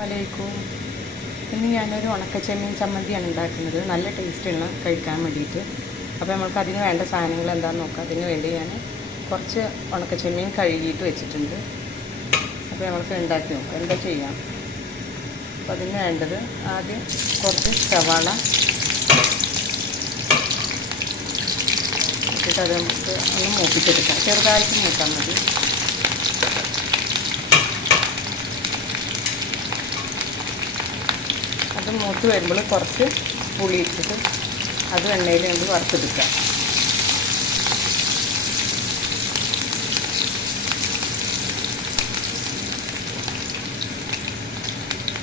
വലൈക്കും. ഇന്ന് ഞാനൊരു ഉണക്കച്ചെമ്മീൻ ചമ്മന്തിയാണ് ഉണ്ടാക്കുന്നത്. നല്ല ടേസ്റ്റുള്ള കഴിക്കാൻ വേണ്ടിയിട്ട്. അപ്പോൾ നമ്മൾക്ക് അതിന് വേണ്ട സാധനങ്ങൾ എന്താണെന്ന് നോക്കാം. അതിന് വേണ്ടി ഞാൻ കുറച്ച് ഉണക്കച്ചെമ്മീൻ കഴുകിയിട്ട് വെച്ചിട്ടുണ്ട്. അപ്പോൾ നമ്മൾക്ക് ഉണ്ടാക്കി നോക്കാം എന്താ ചെയ്യാം. അപ്പോൾ അതിന് വേണ്ടത് ആദ്യം കുറച്ച് സവാള ഇട്ടിട്ട് അത് നമുക്ക് ഒന്ന് മൂപ്പിച്ചെടുക്കാം. ചെറുതായിട്ട് മൂക്കാൻ മതി. അത് മൂത്ത് വരുമ്പോൾ കുറച്ച് പുളി ഇട്ടിട്ട് അത് എണ്ണയിൽ കൊണ്ട് വറുത്തെടുക്കുക.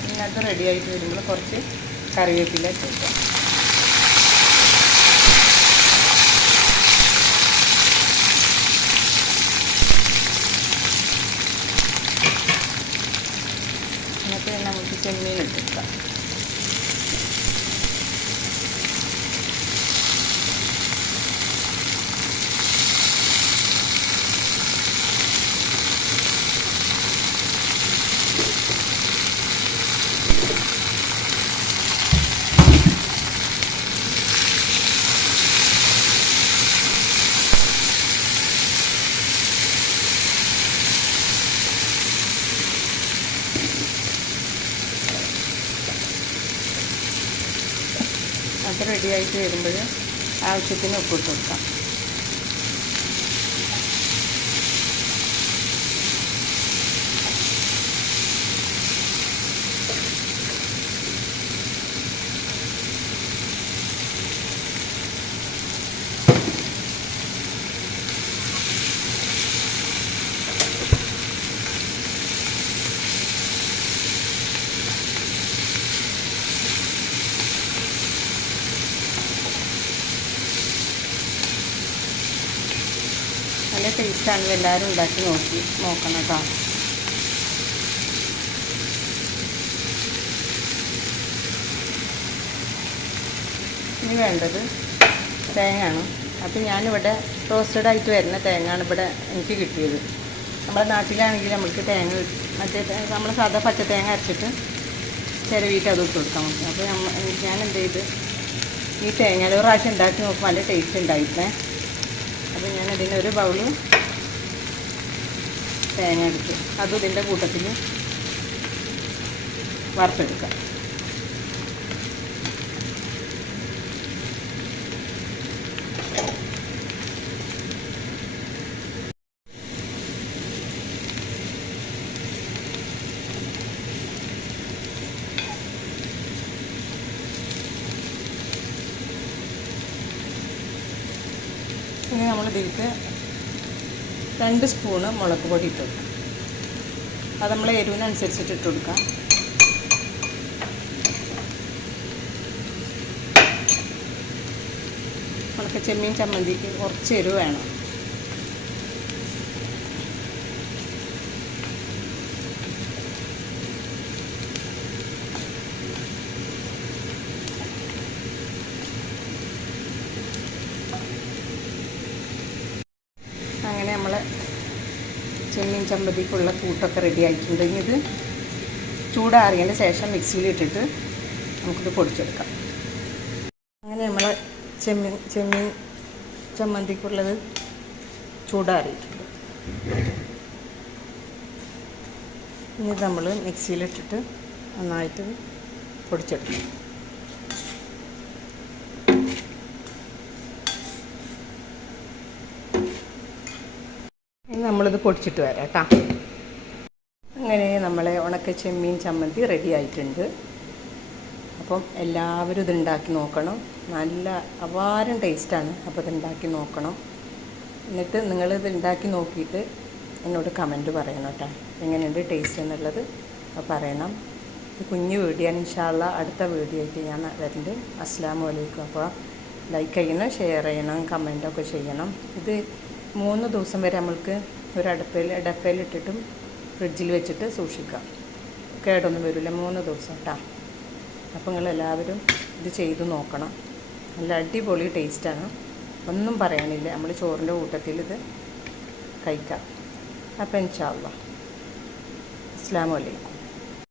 പിന്നെ അത് റെഡിയായിട്ട് വരുമ്പോൾ കുറച്ച് കറിവേപ്പില ഇട്ടിട്ട് എന്നിട്ട് നമുക്ക് ചെമ്മീൻ ഇട്ടിട്ടാം. അത് റെഡിയായിട്ട് വരുമ്പോൾ ആവശ്യത്തിന് ഉപ്പിട്ട് കൊടുക്കാം. നല്ല ടേസ്റ്റാണ്. എല്ലാവരും ഉണ്ടാക്കി നോക്കണം കേട്ടോ. ഇനി വേണ്ടത് തേങ്ങയാണ്. അപ്പോൾ ഞാനിവിടെ റോസ്റ്റഡായിട്ട് വരുന്ന തേങ്ങയാണ് ഇവിടെ എനിക്ക് കിട്ടിയത്. നമ്മുടെ നാട്ടിലാണെങ്കിൽ നമുക്ക് തേങ്ങ മറ്റേ നമ്മൾ സാധാ പച്ച തേങ്ങ അരച്ചിട്ട് ചിരവിയിട്ട് അത് ഇട്ട് കൊടുക്കാൻ പറ്റും. അപ്പോൾ ഞാൻ എന്ത് ചെയ്ത് ഈ തേങ്ങ ഒരു പ്രാവശ്യം ഉണ്ടാക്കി നോക്കുമ്പോൾ നല്ല ടേസ്റ്റ് ഉണ്ടായിരുന്നേ. അപ്പോൾ ഞാൻ ഇതിനൊരു ബൗള് തേങ്ങ എടുത്ത് അതും ഇതിൻ്റെ കൂട്ടത്തിൽ വറുത്തെടുക്കാം. ഇനി നമ്മൾ ഇതിലേക്ക് 2 സ്പൂണ് മുളക് പൊടി ഇട്ട് കൊടുക്കാം. അത് നമ്മൾ എരിവിനനുസരിച്ചിട്ട് ഇട്ട് കൊടുക്കാം. നമുക്ക് ചെമ്മീൻ ചമ്മന്തിക്ക് കുറച്ച് എരിവ് വേണം. അങ്ങനെ നമ്മൾ ചെമ്മീൻ ചമ്മന്തിക്കുള്ള കൂട്ടൊക്കെ റെഡി ആയിട്ടുണ്ട്. ഇനി ഇത് ചൂടാറിയതിന് ശേഷം മിക്സിയിലിട്ടിട്ട് നമുക്കിത് പൊടിച്ചെടുക്കാം. അങ്ങനെ നമ്മൾ ചെമ്മീൻ ചമ്മന്തിക്കുള്ളത് ചൂടാറിയിട്ടുണ്ട്. ഇനി നമ്മൾ മിക്സിയിലിട്ടിട്ട് നന്നായിട്ട് പൊടിച്ചെടുക്കാം. നമ്മളിത് പൊടിച്ചിട്ട് വരാം കേട്ടോ. അങ്ങനെ നമ്മളെ ഉണക്ക ചെമ്മീൻ ചമ്മന്തി റെഡി ആയിട്ടുണ്ട്. അപ്പം എല്ലാവരും ഇത് ഉണ്ടാക്കി നോക്കണം. നല്ല അപാരം ടേസ്റ്റാണ്. അപ്പോൾ ഇത് ഉണ്ടാക്കി നോക്കണം. എന്നിട്ട് നിങ്ങളിത് ഉണ്ടാക്കി നോക്കിയിട്ട് എന്നോട് കമൻറ്റ് പറയണം കേട്ടോ, എങ്ങനെയുണ്ട് ടേസ്റ്റ് എന്നുള്ളത് പറയണം. ഇത് കുഞ്ഞു വീഡിയോ ആണ്. ഇൻഷാ അല്ലാഹ് അടുത്ത വീഡിയോ ആയിട്ട് ഞാൻ വരുന്നുണ്ട്. അസ്സലാമു അലൈക്കും. അപ്പോൾ ലൈക്ക് ചെയ്യണം, ഷെയർ ചെയ്യണം, കമൻറ്റൊക്കെ ചെയ്യണം. ഇത് 3 ദിവസം വരെ നമ്മൾക്ക് ഒരു ഡപ്പയിലിട്ടിട്ടും ഫ്രിഡ്ജിൽ വെച്ചിട്ട് സൂക്ഷിക്കാം. കേടൊന്നും വരില്ല. 3 ദിവസം കേട്ടോ. അപ്പോൾ നിങ്ങളെല്ലാവരും ഇത് ചെയ്ത് നോക്കണം. നല്ല അടിപൊളി ടേസ്റ്റാണ്. ഒന്നും പറയാനില്ല. നമ്മൾ ചോറിൻ്റെ കൂട്ടത്തിൽ ഇത് കഴിക്കാം. അപ്പോൾ ഇൻഷാ അല്ലാഹ്. അസ്സലാമു അലൈക്കും.